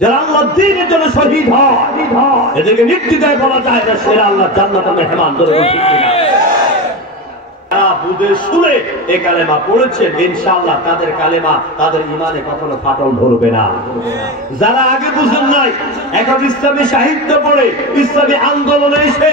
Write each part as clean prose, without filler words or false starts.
যারা আল্লাহর দ্বীনের জন্য শহীদ হয় এদেরকে নির্দ্বিধায় বলা যায় না সেরা আল্লাহ জান্নাতের মেহমান। ধরে ঠিক কিনা? যারা বুঝে শুনে এই কালেমা পড়েছেন ইনশাআল্লাহ তাদের কালেমা তাদের ঈমানে কখনো ফাটল ধরবে না। যারা আগে বুঝেন নাই এখন ইসলামী সাহিত্য পড়ে ইসলামী আন্দোলনে এসে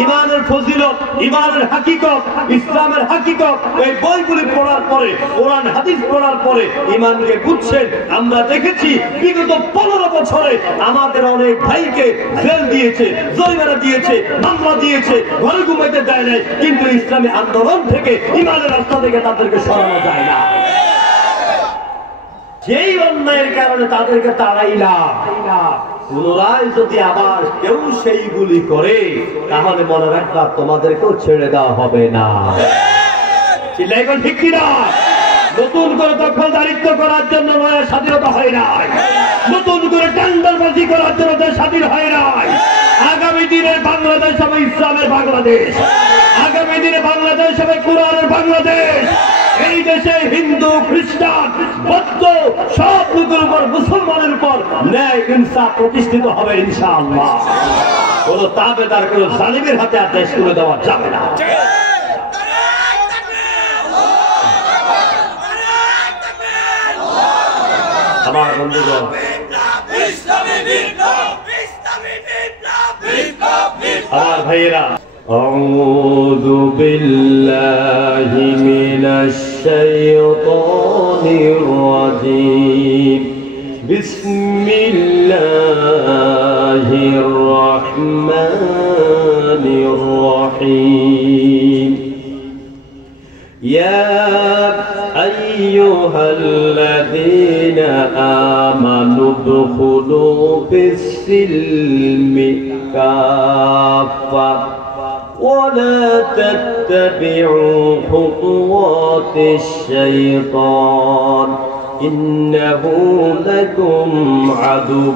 ঈমানের ফজিলত, ঈমানের হাকিকত, ইসলামের হাকিকত এই বইগুলি পড়ার পরে, কোরআন হাদিস পড়ার পরে ঈমানকে বুঝছেন। আমরা দেখেছি বিগত 15 বছরে আমাদের অনেক ভাইকে জেল দিয়েছে, জরিমানা দিয়েছে, মামলা দিয়েছে, ঘরে ঘুমাইতে দেয় নাই, কিন্তু ইসলামী আন্দোলন থেকে ঈমানের রাস্তা থেকে তাদেরকে সরানো যায় না। যেই অন্যায়ের কারণে তাদেরকে তাড়াইলাম, পুনরায় যদি আবার কেউ সেইগুলি করে তাহলে মনে রাখবা তোমাদেরকেও ছেড়ে দেওয়া হবে না। ঠিক কিনা? নতুন করে দখলদারিত্ব করার জন্য নয়া স্বাধীনতা হয় নাই, নতুন করে টেন্ডারবাজি করার জন্য দেশ স্বাধীন হয় নাই। আগামী দিনের বাংলাদেশ হবে ইসলামের বাংলাদেশ, আগামী দিনে বাংলাদেশ হবে কোরআনের বাংলাদেশ। এই দেশে হিন্দু, খ্রিস্টান, বৌদ্ধ সব লোকের উপর, মুসলমানের উপর ন্যায় ইনসাফ প্রতিষ্ঠিত হবে ইনশাআল্লাহ। কোন তাবেদার, কোন জালিমের হাতে আর দেশ তুলে দেওয়া যাবে না। আমার বন্ধুগণ, আমার ভাইয়েরা, আউযু বিল্লাহি মিনাশ শাইতানির রাজীম। বিসমিল্লাহির রাহমানির রাহিম। ইয়া আইয়ুহাল্লাযীনা আমানু দুখুলু ফিস-সিলমি কাফা ولا تتبعوا خطوات الشيطان إنه لكم عدو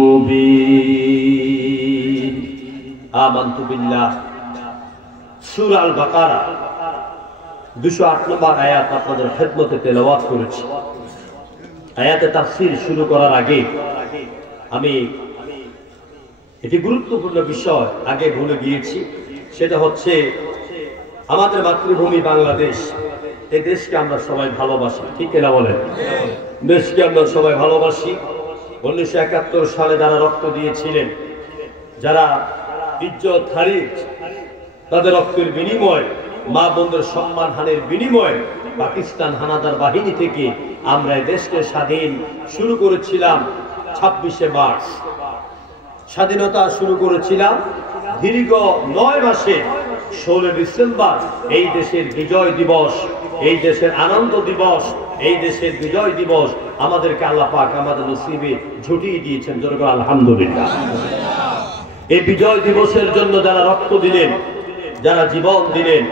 مبين। آمنت بالله। সূরা আল বাকারা 208 নম্বর আয়াত আপনাদের খেদমতে তেলাওয়াত করেছি। আয়াতে তাফসীর শুরু করার আগে আমি একটি গুরুত্বপূর্ণ বিষয় আগে ভুলে গিয়েছি, সেটা হচ্ছে আমাদের মাতৃভূমি বাংলাদেশ। এই দেশকে আমরা সবাই ভালোবাসি, ঠিক কিনা বলেন? দেশকে আমরা সবাই ভালোবাসি। 1971 সালে যারা রক্ত দিয়েছিলেন, যারা ইজ্জত হারিয়ে তাদের রক্তের বিনিময়, মা বোনদের সম্মান হানির বিনিময় পাকিস্তান হানাদার বাহিনী থেকে আমরা এই দেশকে স্বাধীন শুরু করেছিলাম 26শে মার্চ। স্বাধীনতা শুরু করেছিলাম দীর্ঘ 9 মাসে 16 ডিসেম্বর এই দেশের বিজয় দিবস, এই দেশের আনন্দ দিবস, এই দেশের বিজয় দিবস আমাদেরকে আল্লাহ পাক আমাদের নসিবে ঝুটিয়ে দিয়েছেন। জোরে বলো আলহামদুলিল্লাহ। এই বিজয় দিবসের জন্য যারা রক্ত দিলেন, যারা জীবন দিলেন,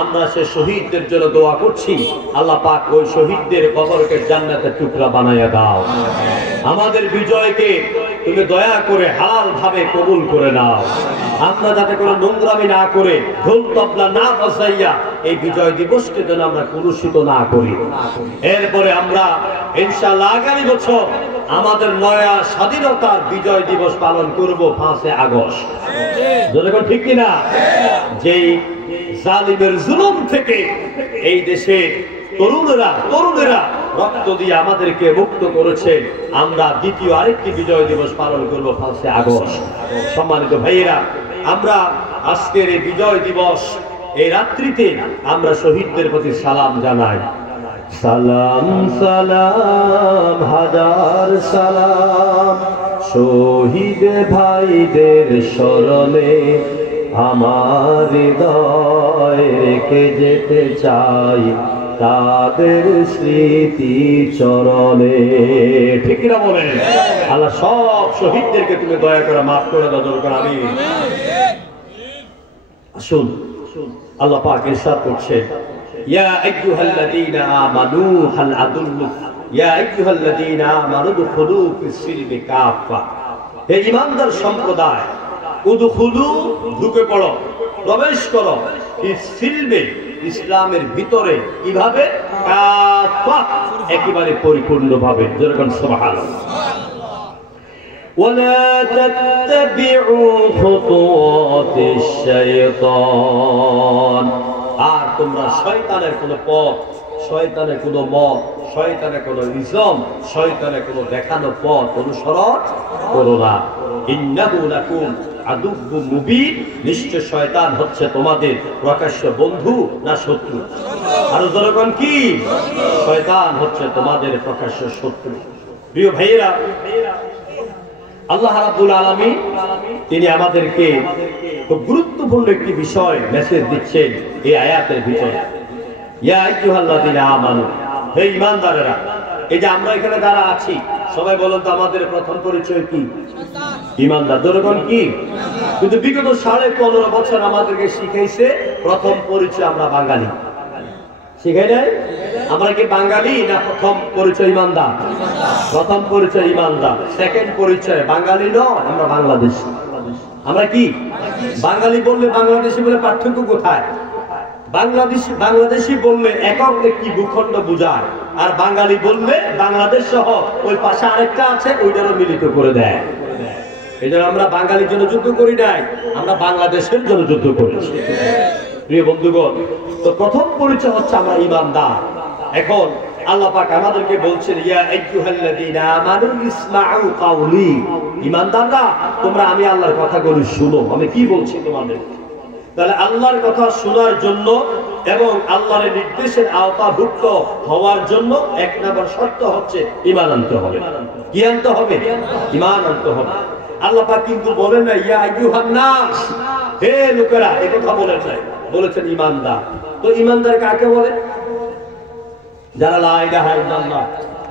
আমরা সে শহীদদের জন্য দোয়া করছি, আল্লাহ পাক ওই শহীদদের কবরকে জান্নাতের টুকরা বানাইয়া দাও। আমাদের বিজয়কে তুমি দয়া করে হালাল ভাবে কবুল করে নাও। আমরা যাতে কোনো নোংরামি না করে, ঢোল তবলা না বাজাইয়া এই বিজয় দিবসকে যেন আমরা কলুষিত না করি। এরপরে আমরা ইনশাআল্লাহ আগামী বছর আমাদের নয়া স্বাধীনতার বিজয় দিবস পালন করব 5 আগস্ট। যখন ঠিক কিনা? যেই জালিমের জুলুম থেকে এই দেশে তরুণেরা রক্ত দিয়ে আমাদেরকে মুক্ত করেছে, আমরা দ্বিতীয় আরেকটি বিজয় দিবস পালন করব 5 আগস্ট। সম্মানিত ভাইয়েরা, আমরা আজকের এই বিজয় দিবস এই রাত্রিতে আমরা শহীদদের প্রতি সালাম জানাই। সালাম সালাম হাজার সালাম শহীদ ভাইদের স্মরণে, আমার হৃদয় রেখে যেতে চাই তাদের স্মৃতি চরণে। ঠিক কিনা বলেন? আল্লাহ সব শহীদদেরকে তুমি দয়া করে মাফ করে দাও। দরকার আমি আসুন, আল্লাহ পাক ইরশাদ করছে, ইয়া আইয়ুহাল্লাযীনা আমানু হাল আদুল্লু ইয়া আইয়ুহাল্লাযীনা আমানু দুখুলু ফিস-সিলমি কাফা। হে ঈমানদার সম্প্রদায়, উদখুলু ঢুকে পড়ো, প্রবেশ করো, ফিস-সিলমি ইসলামের ভিতরে কিভাবে একেবারে পরিপূর্ণভাবে। যেরকম সুবহানাল্লাহ। ولا تتبعوا خطوات الشيطان, আর তোমরা শয়তানের কোন পথ, শয়তানের কোন মত, শয়তানের কোন ইজম, শয়তানের কোন দেখানো পথ অনুসরণ করো না। ইন্নাহু লাকুম আদুব্বুম মুবিন, নিশ্চয় শয়তান হচ্ছে তোমাদের প্রকাশ্য বন্ধু না শত্রু? আর যখন কি শয়তান হচ্ছে তোমাদের প্রকাশ্য শত্রু। প্রিয় ভাইয়েরা, আল্লাহ রাব্বুল আলামিন তিনি আমাদেরকে খুব গুরুত্বপূর্ণ একটি বিষয় মেসেজ দিচ্ছেন এই আয়াতের ভিতরে। ইয়া আইয়ুহাল্লাযীনা আমানু, হে ঈমানদারেরা, এই যে আমরা এখানে যারা আছি সবাই বলেন তো আমাদের প্রথম পরিচয় কি? ঈমানদার। যখন কি কিন্তু বিগত 15.5 বছর আমাদেরকে শিখাইছে প্রথম পরিচয় আমরা বাঙালি। শিখাই নাই? আমরা কি বাঙালি না প্রথম পরিচয় ঈমানদার? প্রথম পরিচয় ঈমানদার। সেকেন্ড পরিচয় বাঙালি নয়, আমরা বাংলাদেশী। আমরা কি বাঙালি বললে বাংলাদেশি বলে পার্থক্য কোথায়? বাংলাদেশি বললে একক একটি ভূখণ্ড বোঝায়, আর বাঙালি বললে বাংলাদেশ সহ ওই পাশে আরেকটা আছে ওইটারও মিলিত করে দেয়। এই জন্য আমরা বাঙালির জন্য যুদ্ধ করি নাই, আমরা বাংলাদেশের জন্য যুদ্ধ করেছি। প্রিয় বন্ধুগণ, তো প্রথম পরিচয় হচ্ছে আমরা ঈমানদার। এখন আল্লাহ পাক আমাদেরকে বলছেন, ইয়া আইয়ুহাল্লাযীনা আমানু ইসমাউ কাওলি, ঈমানদাররা তোমরা আমি আল্লাহর কথাগুলো শুনো। আমি কি বলছি তোমাদের? তাহলে আল্লাহর কথা শোনার জন্য এবং আল্লাহর নির্দেশের আওতাভুক্ত হওয়ার জন্য এক নম্বর শর্ত হচ্ছে ঈমান আনতে হবে। কি আনতে হবে? ঈমান আনতে হবে। আল্লাহ পাক কিন্তু বলেন না ইয়া আইয়ুহান নাস, হে লোকেরা, এই কথা বলেন নাই, বলেছেন ঈমানদার। তো ঈমানদার কাকে বলে? যারা লা ইলাহা ইল্লাল্লাহ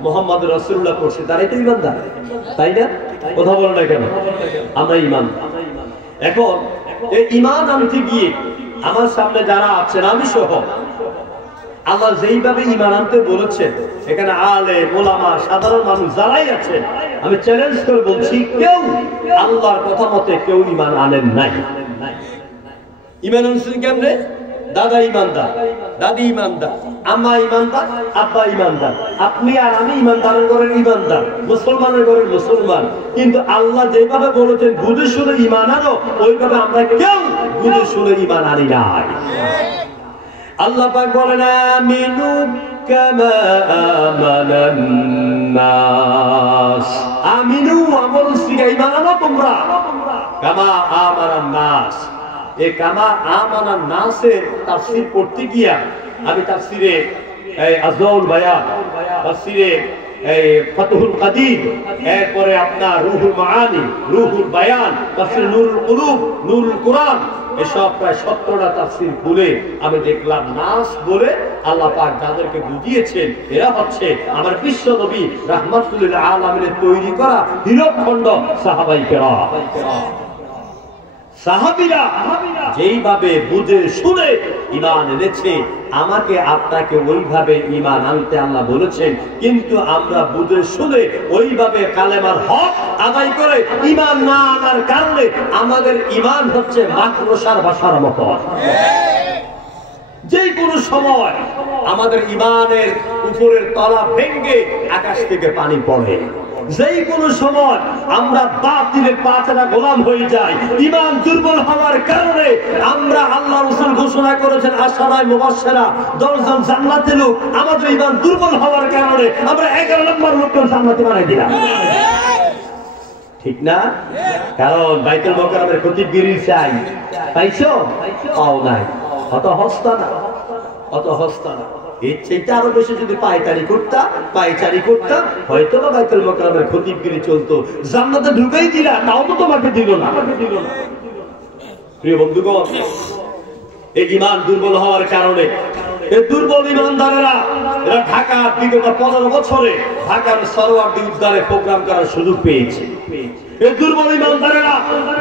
মুহাম্মাদুর রাসূলুল্লাহ পড়ছে তারাই তো ঈমানদার, তাই না? কথা বলেন না কেন? আমরা ঈমানদার। এখন এই ঈমান আনতে গিয়ে আমার সামনে যারা আছেন আমি সহ আল্লাহ যেইভাবে ঈমান আনতে বলেছেন, এখানে আলেম ওলামা সাধারণ মানুষ যারাই আছেন, আমি চ্যালেঞ্জ করে বলছি কেউ আল্লাহর কথা মতে কেউ ঈমান আনেন নাই। ঈমান আনছেন কেমনে? দাদা ঈমানদার, দাদি ঈমানদার, আম্মা ঈমানদার, আব্বা ঈমানদার, আপনি আর আমি ঈমানদারের ঘরের ঈমানদার, মুসলমানের ঘরের মুসলমান। কিন্তু আল্লাহ যেভাবে বলেছেন বুঝে শুনে ঈমান আনো, ওইভাবে আমরা কেউ বুঝে শুনে ঈমান আনি নাই। আল্লাহ পাক বলেন আমিনু কামা আমানান নাস, আমিনু আমল সিগা ঈমান আনো তোমরা, কামা আমানান নাস। এই কামা আমানান নাসের তাফসীর পড়তে গিয়া আমি তাফসীরে আজওয়াউল বায়ান, তাফসীরে ফাতহুল কাদির, এরপরে আপনার রুহুল মাআনি, রুহুল বায়ান, তাফসীর নূরুল কুলুব, নূরুল কুরআন, এসব প্রায় 17টা তাফসীর খুলে আমি দেখলাম নাস বলে আল্লাহ পাক যাদেরকে বুঝিয়েছেন এরা হচ্ছে আমার বিশ্ব নবী রাহমাতুল লিল আলামিনের তৈরি করা হীরকখণ্ড সাহাবায়ে কেরাম। সাহাবীরা যেইভাবে বুঝে শুনে ঈমান এনেছে, আমাকে আপনাকে ওইভাবে ঈমান আনতে আল্লাহ বলেছেন। কিন্তু আমরা বুঝে শুনে ওইভাবে কালেমার হক আদায় করে ঈমান না আনার কারণে আমাদের ঈমান হচ্ছে মাকড়সার বাসার মতো। যে কোনো সময় আমাদের ঈমানের উপরের তলা ভেঙে আকাশ থেকে পানি পড়ে। যেই কোনো সময় আমরা বাতিলের পাছাড়া গোলাম হয়ে যাই। ঈমান দুর্বল হওয়ার কারণে আমরা, আল্লাহ রাসূল ঘোষণা করেছেন আশারায়ে মুবাশশিরা 10 জন জান্নাতি লোক, আমাদের ঈমান দুর্বল হওয়ার কারণে আমরা 11 নম্বর লোককে জান্নাতি বানাই দিলাম। ঠিক না? কারণ বাইতুল মুকাররমের খতিবগিরি চাই, পাইছো? পাও নাই। অত হস্তা না, অত হস্তা না। এর চেয়ে আরো বেশি যদি পায়চারি করতাম হয়তো বা বাইতুল মুকাররমের খতিবগিরি চলতো, জান্নাতে ঢুকাই দিলা তাও তো তোমাকে দিল না। প্রিয় বন্ধুগণ, এই ঈমান দুর্বল হওয়ার কারণে এই দুর্বল ঈমানদারেরা এরা ঢাকার বিগত 15 বছরে ঢাকার সরোয়ার্দী উদ্যানে প্রোগ্রাম করার সুযোগ পেয়েছে। এই দুর্বল ঈমানদারেরা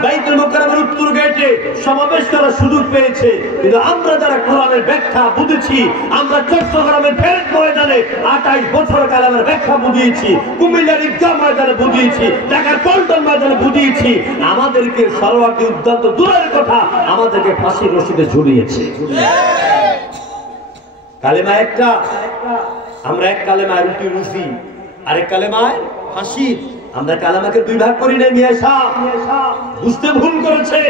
বাইতুল মুকাররমের উত্তর গেটে সমাবেশ করার সুযোগ পেয়েছে। কিন্তু আমরা যারা কোরআনের ব্যাখ্যা বুঝেছি, আমরা চট্টগ্রামের ফেরত ময়দানে 28 বছর কালামের ব্যাখ্যা বুঝিয়েছি, কুমিল্লার ঈদগাহ ময়দানে বুঝিয়েছি, ঢাকার পল্টন ময়দানে বুঝিয়েছি, আমাদেরকে সরোয়ার্দী উদ্যান তো দূরের কথা, আমাদেরকে ফাঁসির রশিদে ঝুলিয়েছে। কালেমা একটা, আমরা এক কালেমায় রুটি রুজি, আরেক কালেমায় ফাঁসি। আমরা কালেমাকে দুই ভাগ করি না মিয়া সাহেব, বুঝতে ভুল করেছে।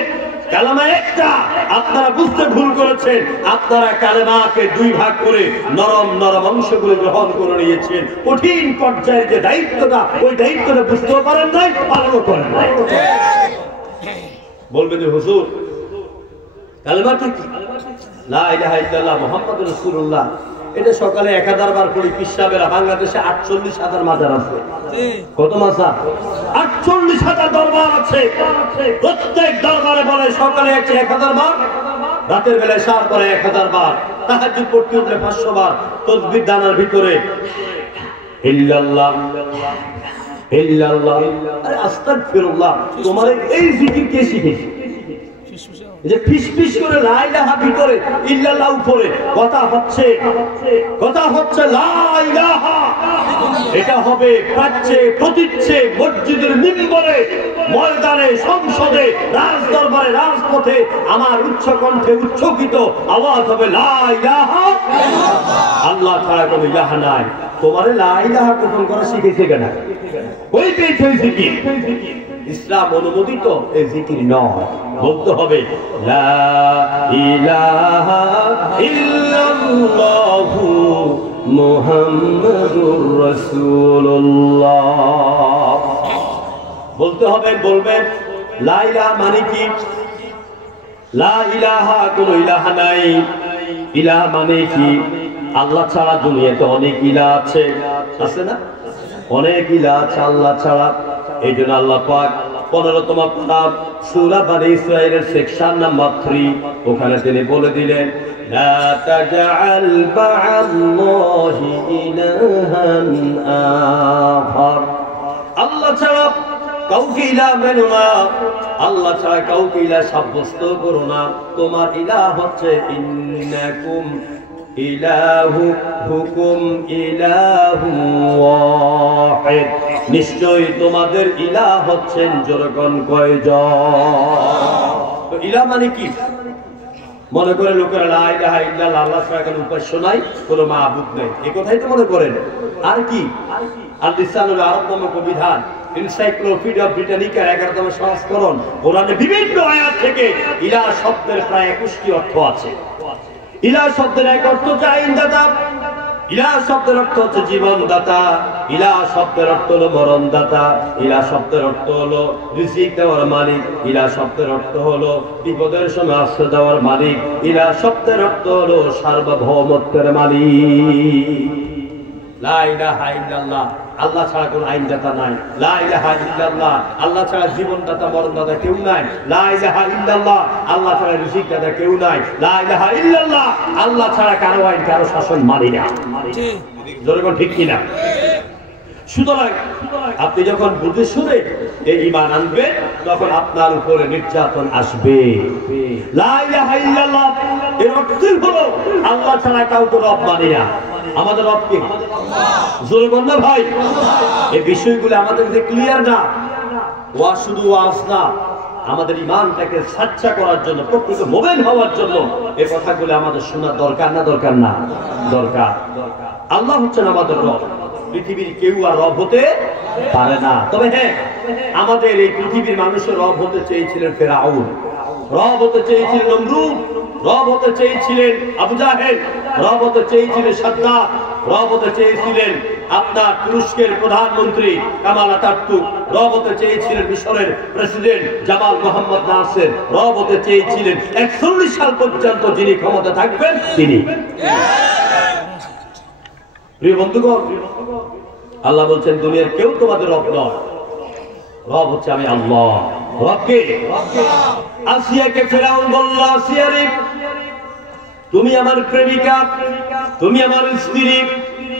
কালেমা একটা, আপনারা বুঝতে ভুল করেছেন। আপনারা কালেমাকে দুই ভাগ করে নরম নরম অংশগুলো গ্রহণ করে নিয়েছেন। কঠিন পর্যায়ের যে দায়িত্বটা, ওই দায়িত্বটা বুঝতেও পারেন নাই, পালনও করেন নাই। বলবে যে হুজুর কালেমাটা কি? লা ইলাহা ইল্লাল্লাহ মুহাম্মাদুর রাসূলুল্লাহ, এটা সকালে 1000 বার পড়ি পিসাবেরা। বাংলাদেশে 48,000 মাজার আছে। কত মাজার? 48,000 দরবার আছে। প্রত্যেক দরবারে বলে সকালে 1000 বার, রাতের বেলায় সার পরে 1000 বার, তাহাজ্জুদ পড়তে উঠলে 500 বার। তাসবিহ দানার ভিতরে ইল্লাল্লাহ ইল্লাল্লাহ, আরে আস্তাগফিরুল্লাহ। তোমার এই জিকির কে শিখিয়েছে? যে ফিস ফিস করে লা ইলাহা ভিতরে ইল্লাল্লাহ উপরে, কথা হচ্ছে লা ইলাহা। এটা হবে প্রাচ্যে প্রতিচ্যে, মসজিদের মিম্বরে, ময়দানে, সংসদে, রাজ দরবারে, রাজপথে আমার উচ্চ কণ্ঠে উচ্চকিত আওয়াজ হবে লা ইলাহা ইল্লাল্লাহ। আল্লাহ ছাড়া কোনো ইলাহা নাই। তোমারে লা ইলাহা কখন করা শিখেছে কেন? ওই পেয়েছে জিকির। ইসলাম অনুমোদিত এই জিকির নয়। বলতে হবে লা ইলাহা ইল্লাল্লাহু মুহাম্মাদুর রাসূলুল্লাহ। বলতে হবে, বলবেন লা ইলাহা মানে কি? লা ইলাহা, কোনো ইলাহা নাই। ইলাহা মানে কি? আল্লাহ ছাড়া দুনিয়াতে অনেক ইলাহ আছে, আছে না? অনেক ইলাহ আছে আল্লাহ ছাড়া। এই জন্য আল্লাহ পাক 15তম পারা সূরা বনী ইসরাঈলের সেকশন নাম্বার 3, ওখানে তিনি বলে দিলেন লা তাজআল মা'আল্লাহি ইলাহান আখার। আল্লাহ ছাড়া কাউকে ইলাহ মেনো না, আল্লাহ ছাড়া কাউকে ইলাহ সাব্যস্ত করো না। তোমার ইলাহ হচ্ছে ইন্নাকুম ইলাহুকুম ইলাহুন ওয়াহিদ, নিশ্চয়ই তোমাদের ইলাহ হচ্ছেন জনগণ কয়জন। ইলাহ মানে কি? মনে করে লোকেরা লা ইলাহা ইল্লাল্লাহ, আল্লাহ ছাড়া কোনো উপাস্য নাই, কোনো মাবুদ নেই, এই কথাই তো মনে করেন। আর কি? আল লিসানুল আরব নামক বিধান, এনসাইক্লোপিডিয়া ব্রিটানিকার 11তম সংস্করণ, কোরআনে বিভিন্ন আয়াত থেকে ইলাহ শব্দের প্রায় 21টি অর্থ আছে। ইলাহ শব্দের এক অর্থ হচ্ছে আইনদাতা, ইলাহ শব্দের অর্থ হচ্ছে জীবনদাতা, ইলাহ শব্দের অর্থ হলো মরণদাতা, ইলাহ শব্দের অর্থ হলো রিজিক দেওয়ার মালিক, ইলাহ শব্দের অর্থ হলো বিপদের সময় আশ্রয় দেওয়ার মালিক, ইলাহ শব্দের অর্থ হলো সার্বভৌমত্বের মালিক। লা ইলাহা ইল্লাল্লাহ, আল্লাহ ছাড়া কোনো আইনদাতা নাই। লা ইলাহা ইল্লাল্লাহ, আল্লাহ ছাড়া জীবনদাতা মরণদাতা কেউ নাই। লা ইলাহা ইল্লাল্লাহ, আল্লাহ ছাড়া রিজিকদাতা কেউ নাই। লা ইলাহা ইল্লাল্লাহ, আল্লাহ ছাড়া কারো আইন কারো শাসন মানি না। জনগণ ঠিক কিনা? সুতরাং আপনি যখন বুঝে শুনে এই ঈমান আনবেন, তখন আপনার উপরে নির্যাতন আসবে। লা ইলাহা ইল্লাল্লাহ এর অর্থ হলো আল্লাহ ছাড়া কাউকে রব মানি না। আমাদের রব কে? জোরে বল না ভাই। এই বিষয়গুলো আমাদের কাছে ক্লিয়ার না। ওয়াজ শুধু ওয়াজ না, আমাদের ঈমানটাকে সাচ্চা করার জন্য, প্রকৃত মুমিন হওয়ার জন্য এই কথাগুলো আমাদের শোনা দরকার না? দরকার না? দরকার। আল্লাহ হচ্ছেন আমাদের রব। পৃথিবীর কেউ আর রব হতে পারে না। তবে হ্যাঁ, আমাদের এই পৃথিবীর মানুষের রব হতে চেয়েছিলেন ফেরাউন, রব হতে চেয়েছিলেন নমরুদ, রব হতে চেয়েছিলেন আবু জাহেল, রব হতে চেয়েছিলেন সাদ্দাত, রব হতে চেয়েছিলেন আপনার তুরস্কের প্রধানমন্ত্রী কামাল আতাতুর্ক, রব হতে চেয়েছিলেন মিশরের প্রেসিডেন্ট জামাল মোহাম্মদ নাসের, রব হতে চেয়েছিলেন 41 সাল পর্যন্ত যিনি ক্ষমতা থাকবেন তিনি। প্রিয় বন্ধুগণ, আল্লাহ বলছেন দুনিয়ার কেউ তোমাদের রব নয়, রব হচ্ছে আমি আল্লাহ। রবকে? আসিয়াকে ফেরাউন বলল, আসিয়া রে, তুমি আমার প্রেমিকা, তুমি আমার স্ত্রী,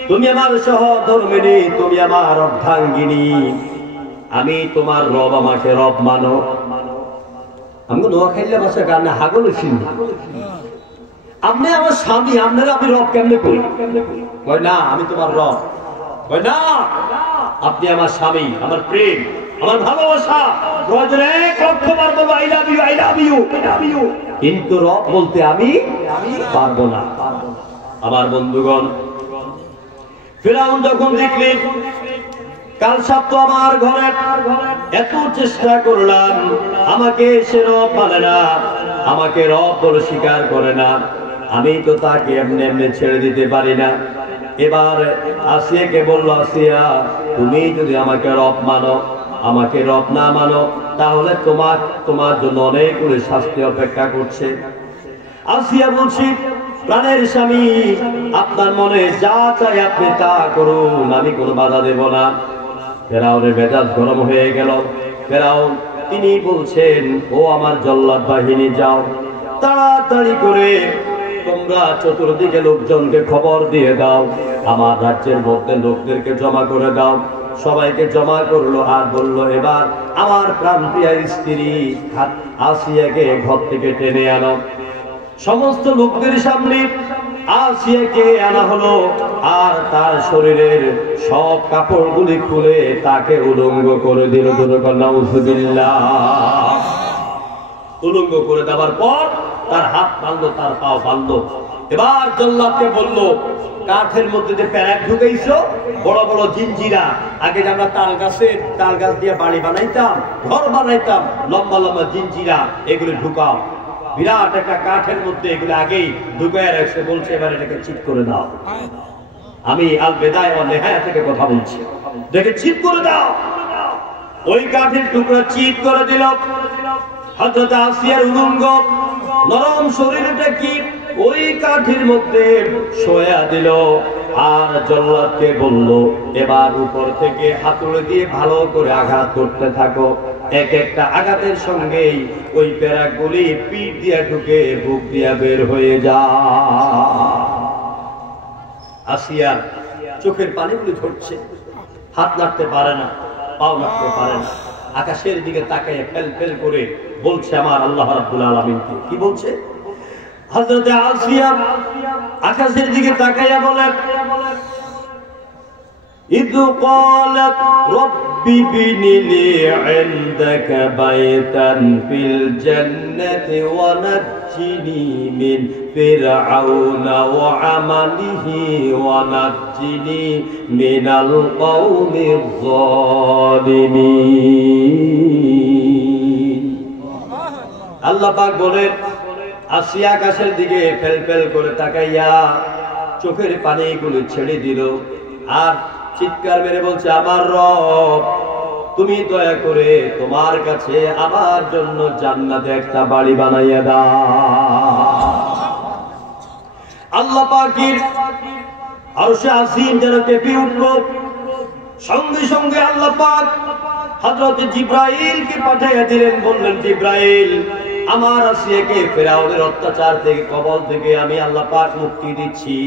তুমি আমার সহধর্মিণী, তুমি আমার অর্ধাঙ্গিনী, আমি তোমার রব, আমাকে রব মানো। আমি নোয়াখাইলে বাসা গানে হাগল ছিল, আপনি আমার স্বামী, আপনারা আমি রব কেমনে করি? কয় না, আমি তোমার রব। কয় না, আপনি আমার স্বামী, আমার প্রেম, আমার ভালোবাসা, প্রয়োজনে 1 লক্ষ বার বলবো I love you, I love you, কিন্তু রব বলতে আমি পারবো না। আমার বন্ধুগণ, ফিরাউন যখন দেখলেন কাল সাপ্ত আমার ঘরে এত চেষ্টা করলাম, আমাকে সে রব মানে না, আমাকে রব বলে স্বীকার করে না, আমি তো তাকে এমনি এমনি ছেড়ে দিতে পারি না। এবার আসিয়াকে বলল, আসিয়া তুমি যদি আমাকে রব মানো, আমাকে রব না মানো, তাহলে তোমার জন্য অনেকগুলো শাস্তি অপেক্ষা করছে। আসিয়া বলছি, প্রাণের স্বামী, আপনার মনে যা চাই আপনি তা করুন, আমি কোনো বাধা দেব না। ফেরাউনের মেজাজ গরম হয়ে গেল। ফেরাউন তিনি বলছেন, ও আমার জল্লাদ বাহিনী, যাও তাড়াতাড়ি করে তোমরা চতুর্দিকে লোকজনকে খবর দিয়ে দাও, আমার রাজ্যের মধ্যে লোকদেরকে জমা করে দাও। সবাইকে জমা করলো আর বলল, এবার আমার প্রাণপ্রিয়া স্ত্রী আসিয়াকে ঘর থেকে টেনে আনো। সমস্ত লোকদের সামনে আসিয়াকে আনা হলো, আর তার শরীরের সব কাপড়গুলি খুলে তাকে উলঙ্গ করে দিল। উলঙ্গ করে দেওয়ার পর তার হাত বাঁধলো, তার পাও বাঁধলো। এবার জল্লাদকে বলল, কাঠের মধ্যে যে প্যারাক ঢুকাইছো, বড় বড় জিঞ্জিরা, আগে যে আমরা তাল গাছ দিয়ে বাড়ি বানাইতাম, ঘর বানাইতাম, লম্বা লম্বা জিঞ্জিরা, এগুলো ঢুকাও। বিরাট একটা কাঠের মধ্যে এগুলো আগেই ঢুকায় রাখছে। বলছে, এবার এটাকে চিৎ করে দাও। আমি আল বেদায় ওয়া নেহায়া থেকে কথা বলছি, দেখে চিৎ করে দাও। ওই কাঠের টুকরা চিৎ করে দিল। হযরত আসিয়ার উলঙ্গ নরম শরীরটা কি ওই কাঠের মধ্যে শোয়া দিল। আর জল্লাদকে বলল, এবার উপর থেকে হাতুড়ি দিয়ে ভালো করে আঘাত করতে থাকো। এক একটা আঘাতের সঙ্গেই ওই প্যারাকগুলি পিঠ দিয়া ঢুকে বুক দিয়া বের হয়ে যায়। আসিয়া চোখের পানিগুলি ঝরছে, হাত নাড়তে পারে না, পাও নাড়তে পারে না, আকাশের দিকে তাকায় ফেল ফেল করে বলছে আমার আল্লাহ রাব্বুল আলামিনকে। কি বলছে? হযরত আসিয়া আকাশের দিকে তাকাইয়া বলে, إذ قالت رب ابن لي عندك بيتا في الجنة ونجني من فرعون وعمله ونجني من القوم الظالمين। আল্লাহ পাক বলেন, আসিয়া আকাশের দিকে ফেল ফেল করে তাকাইয়া চোখের পানিগুলো ছেড়ে দিল আর চিৎকার মেরে বলছে, আমার রব, তুমি দয়া করে তোমার কাছে আমার জন্য জান্নাতে একটা বাড়ি বানাইয়া দাও। আল্লাহ পাকের আরশে আজিম যেন কেঁপে উঠল। সঙ্গে সঙ্গে আল্লাহ পাক হযরত জিবরাইলকে পাঠিয়ে দিলেন। বললেন, জিবরাইল, আমার আসিয়াকে ফেরাউনের অত্যাচার থেকে, কবল থেকে আমি আল্লাহ পাক মুক্তি দিচ্ছি।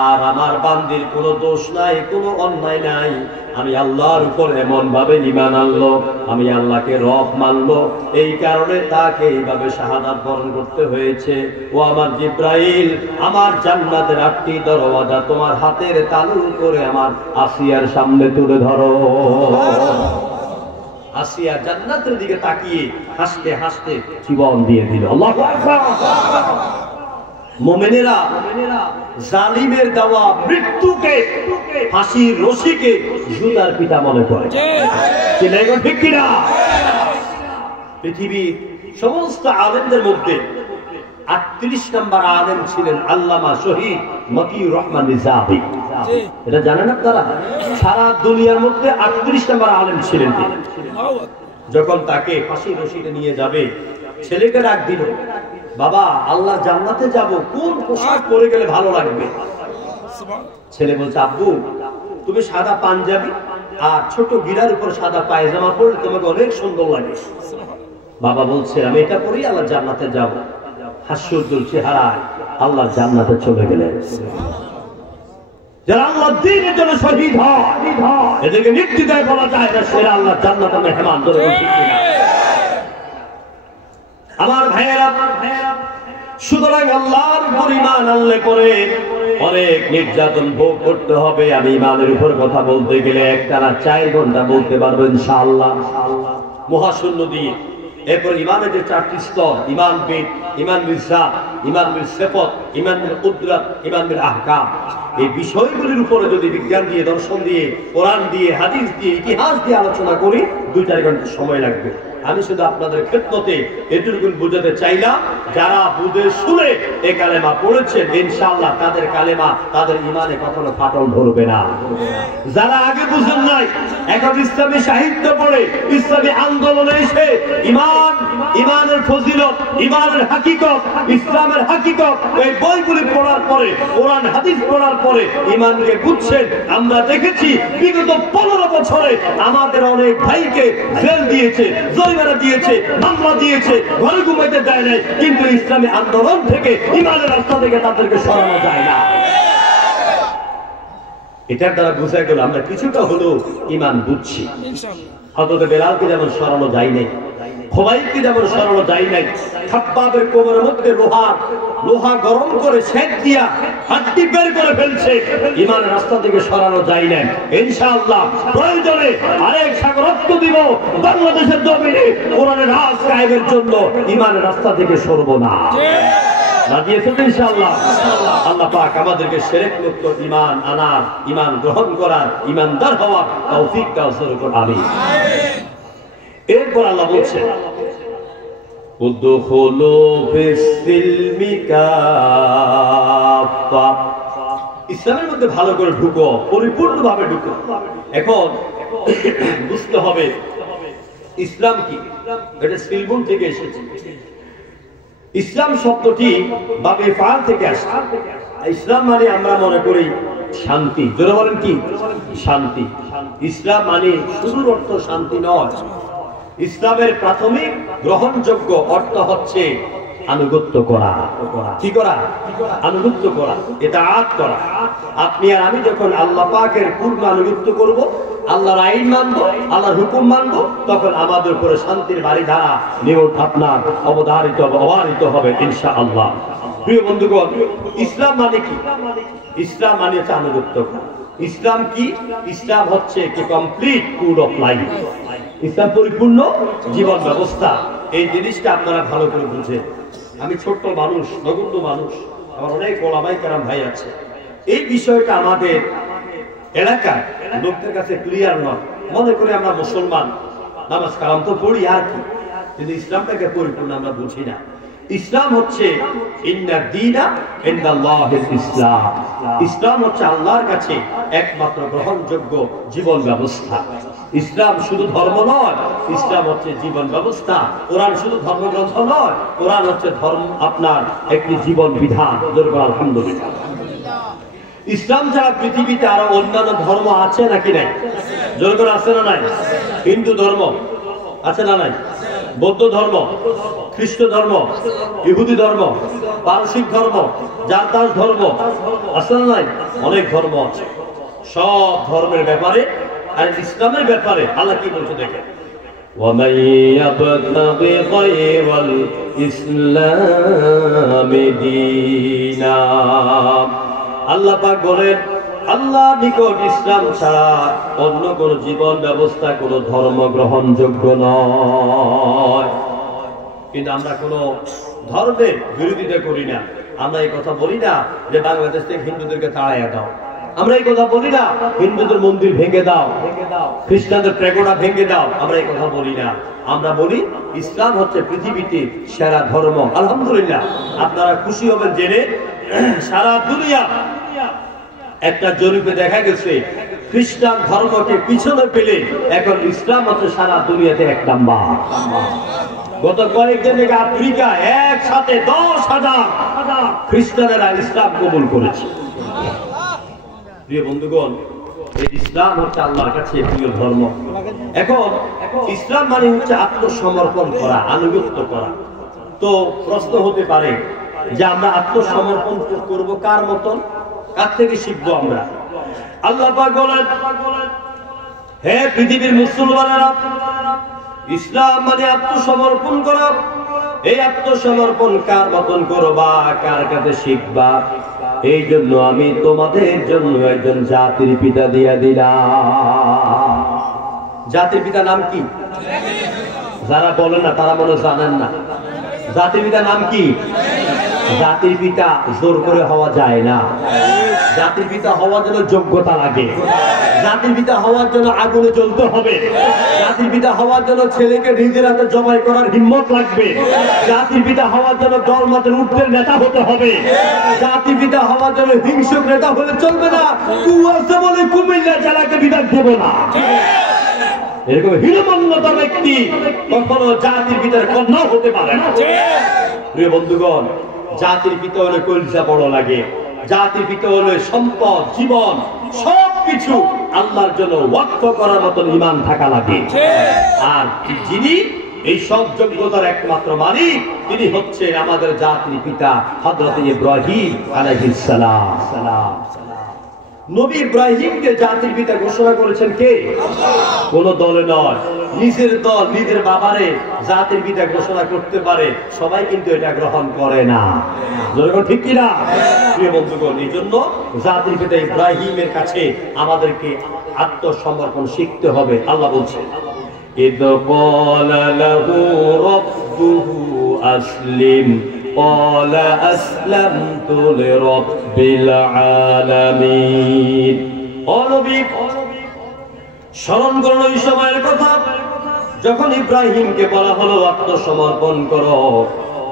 আর আমার বান্দির কোনো দোষ নাই, কোনো অন্যায় নাই। আমি আল্লাহর উপর এমন ভাবে ঈমান আনলো, আমি আল্লাহকে রব মানলো, এই কারণে তাকে এইভাবে শাহাদাত বরণ করতে হয়েছে। ও আমার জিবরাইল, আমার জান্নাতের 8টি দরওয়াজা তোমার হাতের তালু করে আমার আসিয়ার সামনে তুলে ধরো। আসিয়া জান্নাতের দিকে তাকিয়ে হাসতে হাসতে জীবন দিয়ে দিল। আল্লাহু আকবার। মুমিনেরা জালিমের দেওয়া মৃত্যুকে, ফাঁসির রশিকে জুতার পিতা মনে করে। ঠিক কিনা? পৃথিবীর সমস্ত আলেমদের মধ্যে 38 নম্বর আলেম ছিলেন আল্লামা শহীদ মতিউর রহমান নিজামী। এটা জানেন আপনারা? সারা দুনিয়ার মধ্যে 38 নম্বর আলেম ছিলেন তিনি। যখন তাকে ফাঁসির রশিতে নিয়ে যাবে, ছেলেকে ডাক দিল, বাবা, আল্লাহ জান্নাতে যাব, কোন পোশাক পরে গেলে ভালো লাগবে? ছেলে বলছে, আব্বু, তুমি সাদা পাঞ্জাবি আর ছোট গিরার উপর সাদা পায়জামা পরলে তোমাকে অনেক সুন্দর লাগে। বাবা বলছে, আমি এটা পরেই আল্লাহ জান্নাতে যাব। হাস্যোজ্জ্বল চেহারায় আল্লাহ জান্নাতে চলে গেলেন। যারা আল্লাহ দ্বীনের জন্য শহীদ হয়, এদেরকে নির্দ্বিধায় বলা যায় না সেরা আল্লাহ জান্নাতের মেহমান। ধরে ঠিক কিনা? আমার ভাইয়েরা, সুতরাং আল্লাহর উপর ঈমান আনলে পরে অনেক নির্যাতন ভোগ করতে হবে। আমি ঈমানের উপর কথা বলতে গেলে একটানা 4 ঘন্টা বলতে পারবো ইনশাআল্লাহ, মহাশূন্য দিয়ে। এরপর ঈমানের যে 4টি স্তর, ঈমান বিদ, ঈমান বিসা, ঈমান বিল সিফাত, ঈমান বিল কুদরাত, ঈমান বিল আহকাম, এই বিষয়গুলির উপরে যদি বিজ্ঞান দিয়ে, দর্শন দিয়ে, কোরআন দিয়ে, হাদিস দিয়ে, ইতিহাস দিয়ে আলোচনা করি 2-4 ঘন্টা সময় লাগবে। আমি শুধু আপনাদের খেদমতে এটুকু বুঝাতে চাইলাম, যারা বুঝে শুনে এই কালেমা পড়েছেন ইনশাআল্লাহ তাদের কালেমা, তাদের ঈমানে কখনো ফাটল ধরবে না। যারা আগে বুঝেন নাই, এখন ইসলামী সাহিত্য পড়ে, ইসলামী আন্দোলনে এসে ঈমানের ফজিলত, ঈমানের হাকিকত, ইসলামের হাকিকত এই বইগুলি পড়ার পরে, কোরআন হাদিস পড়ার পরে ঈমানকে বুঝছেন। আমরা দেখেছি বিগত 15 বছরে আমাদের অনেক ভাইকে জেল দিয়েছে, জরিমানা দিয়েছে, মামলা দিয়েছে, ঘরে ঘুমাইতে দেয় নাই, কিন্তু ইসলামী আন্দোলন থেকে, ঈমানের রাস্তা থেকে তাদেরকে সরানো যায় না। এটার দ্বারা বোঝা গেল আমরা কিছুটা হলেও ঈমান বুঝছি। হযরত বেলালকে যেমন সরানো যায় নাই, খুবাইবকে যেমন সরানো যায় নাই, খাব্বাবের কোমরের মধ্যে লোহা গরম করে সেক দিয়া হাড্ডি বের করে ফেলছে, ঈমানের রাস্তা থেকে সরানো যায় না। ইনশাআল্লাহ প্রয়োজনে আরেক সাগর রক্ত দিব বাংলাদেশের জমিনে কোরআনের রাজ কায়েমের জন্য, ঈমানের রাস্তা থেকে সরব না। ইনশাআল্লাহ আল্লাহ পাক আমাদেরকে শিরক মুক্ত ঈমান আনার, ঈমান গ্রহণ করার, ঈমানদার হওয়ার তৌফিক দান করুন, আমিন। এরপর আল্লাহ বলছেন, উদখুলু ফিস-সিলমি কাফা, ইসলামের মধ্যে ভালো করে ঢুকো, পরিপূর্ণভাবে ঢুকো। এখন বুঝতে হবে ইসলাম কি। এটা সিলবুন থেকে এসেছে। ইসলাম শব্দটি বাবে ফাল থেকে আসে। ইসলাম মানে আমরা মনে করি শান্তি। জোরে বলেন কি? শান্তি। ইসলাম মানে শুধু অর্থ শান্তি নয়। ইসলামের প্রাথমিক গ্রহণযোগ্য অর্থ হচ্ছে আনুগত্য করা। কি করা? আনুগত্য করা, ইতাআত করা। আপনি আর আমি যখন আল্লাহ পাকের পূর্ণ আনুগত্য করব, আল্লাহর আইন মানব, আল্লাহর হুকুম মানব, তখন আমাদের উপরে শান্তির বাড়িধারা আপনার অবধারিত হবে ইনশাআল্লাহ। প্রিয় বন্ধুগণ, ইসলাম মানে কি? ইসলাম মানে হচ্ছে আনুগত্য করা। ইসলাম কি? ইসলাম হচ্ছে কি কমপ্লিট কোড অফ লাইফ। ইসলাম পরিপূর্ণ জীবন ব্যবস্থা। এই জিনিসটা আপনারা ভালো করে বুঝেন। আমি ছোট্ট মানুষ, নগণ্য মানুষ, আমার অনেক ওলামায়ে কেরাম ভাই আছে। এই বিষয়টা আমাদের এলাকায় লোকদের কাছে ক্লিয়ার নয়। মনে করে আমরা মুসলমান, নামাজ কালাম তো পড়ি আর কি, কিন্তু ইসলামটাকে পরিপূর্ণ আমরা বুঝি না। ইসলাম হচ্ছে ইন্নাদ দীনা ইনদাল্লাহিল ইসলাম। ইসলাম হচ্ছে আল্লাহর কাছে একমাত্র গ্রহণযোগ্য জীবন ব্যবস্থা। ইসলাম শুধু ধর্ম নয়, ইসলাম হচ্ছে জীবন ব্যবস্থা। কোরআন শুধু ধর্মগ্রন্থ নয়, কোরআন হচ্ছে ধর্ম আপনার একটি জীবন বিধান। আলহামদুলিল্লাহ। ইসলাম ছাড়া পৃথিবীতে আরো অন্যান্য ধর্ম আছে নাকি নাই? জোর করে আছে না নাই? হিন্দু ধর্ম আছে না নাই? বৌদ্ধ ধর্ম, খ্রিস্ট ধর্ম, ইহুদি ধর্ম, পারসিক ধর্ম, জারদাস ধর্ম আছে না নাই? অনেক ধর্ম আছে। সব ধর্মের ব্যাপারে আর ইসলামের ব্যাপারে আল্লাহ কি বলছে দেখেন, وَمَن يَبْتَغِ غَيْرَ الْإِسْلَامِ دِينًا, আল্লাহ পাক বলেন আল্লাহ নিকট ইসলাম ছাড়া অন্য কোন জীবন ব্যবস্থা, কোন ধর্ম গ্রহণযোগ্য নয়। কিন্তু আমরা কোন ধর্মের বিরোধিতা করি না। আমরা এই কথা বলি না যে বাংলাদেশ থেকে হিন্দুদেরকে তাড়াইয়া দাও। আমরা এই কথা বলি না হিন্দুদের মন্দির ভেঙে দাও, খ্রিস্টানদের প্রেগোডা ভেঙে দাও। আমরা এই কথা বলি না। আমরা বলি ইসলাম হচ্ছে পৃথিবীতে সেরা ধর্ম। আলহামদুলিল্লাহ, আপনারা খুশি হবেন জেনে সারা দুনিয়া একটা জরিপে দেখা গেছে খ্রিস্টান ধর্মকে পিছনে ফেলে এখন ইসলাম হচ্ছে সারা দুনিয়াতে 1 নাম্বার। গত কয়েকদিন থেকে আফ্রিকা একসাথে 10,000 খ্রিস্টানেরা ইসলাম কবুল করেছে। প্রিয় বন্ধুগণ, এই ইসলাম হচ্ছে আল্লাহর কাছে প্রিয় ধর্ম। এখন ইসলাম মানে হচ্ছে আত্মসমর্পণ করা, আনুগত্য করা। তো প্রশ্ন হতে পারে যে আমরা আত্মসমর্পণ করব কার মতন, কার থেকে শিখবো আমরা? আল্লাহ পাক বলেন, হে পৃথিবীর মুসলমানেরা, ইসলাম মানে আত্মসমর্পণ করা। এই আত্মসমর্পণ কার মতন করবা, কার কাছে শিখবা? এই জন্য আমি তোমাদের জন্য একজন জাতির পিতা দিয়া দিলাম। জাতির পিতা নাম কি? যারা বলেন না তারা মনে জানেন না। জাতির পিতা নাম কি? জাতির পিতা জোর করে হওয়া যায় না। জাতির পিতা হওয়ার জন্য যোগ্যতা লাগে। জাতির পিতা হওয়ার জন্য আগুনে জ্বলতে হবে। জাতির পিতা হওয়ার জন্য ছেলেকে নিজের হাতে জবাই করার হিম্মত লাগবে। জাতির পিতা হওয়ার জন্য দল মতের ঊর্ধ্বের নেতা হতে হবে। জাতির পিতা হওয়ার জন্য হিংসুক নেতা হলে চলবে না। কুয়াশা বলে কুমিল্লা জেলাকে বিদায় দেব না। এরকম হীনমন্যত ব্যক্তি কখনো জাতির পিতার কন্যা হতে পারে না। প্রিয় বন্ধুগণ, জাতির পিতা হলে কলিজা বড় লাগে। জাতির পিতা হলে সম্পদ, জীবন সবকিছু আল্লাহর জন্য ওয়াকফ করার মতন ঈমান থাকা লাগে। আর যিনি এই সব যোগ্যতার একমাত্র মালিক, তিনি হচ্ছেন আমাদের জাতির পিতা হযরত ইব্রাহিম আলাইহিস সালাম। নবী ইব্রাহিমকে জাতির পিতা ঘোষণা করেছেন কে? কোন দলে নয়। নিজের দল নিজের বাবারে জাতির পিতা ঘোষণা করতে পারে, সবাই কিন্তু এটা গ্রহণ করে না। ঠিক কিনা? প্রিয় বন্ধুগণ, এই জন্য জাতির পিতা ইব্রাহিমের কাছে আমাদেরকে আত্মসমর্পণ শিখতে হবে। আল্লাহ বলছেন, ইদ ক্বালা লাহু রাব্বুহু আসলিম قال أسلمت لرب العالمين। স্মরণ করুন ওই সময়ের কথা যখন ইব্রাহিমকে বলা হলো আত্মসমর্পণ করো।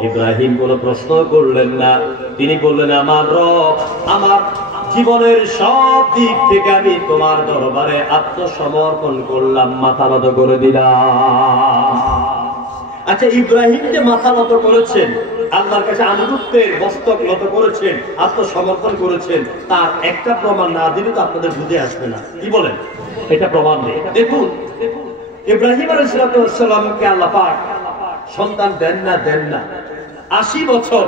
ইব্রাহিম কোনো প্রশ্ন করলেন না। তিনি বললেন, আমার রব, আমার জীবনের সব দিক থেকে আমি তোমার দরবারে আত্মসমর্পণ করলাম, মাথা নত করে দিলাম। আচ্ছা, ইব্রাহিম যে মাথা নত করেছেন, আল্লাহর কাছে আনুগত্যের মস্তক নত করেছেন, আত্মসমর্পণ করেছেন, তার একটা প্রমাণ না দিলে তো আপনাদের বুঝে আসবে না। কি বলেন? এটা প্রমাণ নেই। দেখুন, ইব্রাহিম আলাইহিস সালামকে আল্লাহ পাক সন্তান দেন না 80 বছর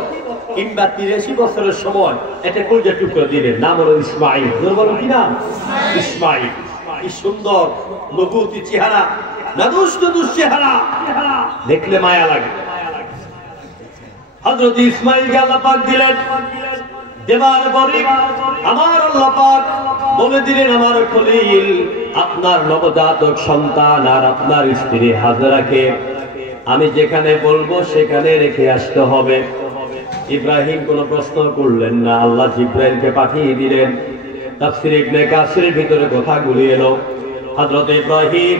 কিংবা 83 বছরের সময় একটা কলিজার টুকরো দিলেন, নাম হলো ইসমাঈল। বলুন কি নাম? ইসমাঈল। কি সুন্দর নবুতি চেহারা, নাদুস চেহারা, দেখলে মায়া লাগে। হযরত ইসমাঈলকে আল্লাহ পাক দিলেন। দেবার পরে আমার আল্লাহ পাক বলে দিলেন, আমার খলিল, আপনার নবজাতক সন্তান আর আপনার স্ত্রী হাজরাকে আমি যেখানে বলবো সেখানে রেখে আসতে হবে। ইব্রাহিম কোনো প্রশ্ন করলেন না। আল্লাহ জিবরাইলকে পাঠিয়ে দিলেন। তাফসীর ইবনে কাসিরের ভিতরে কথাগুলি এলো, হযরত ইব্রাহিম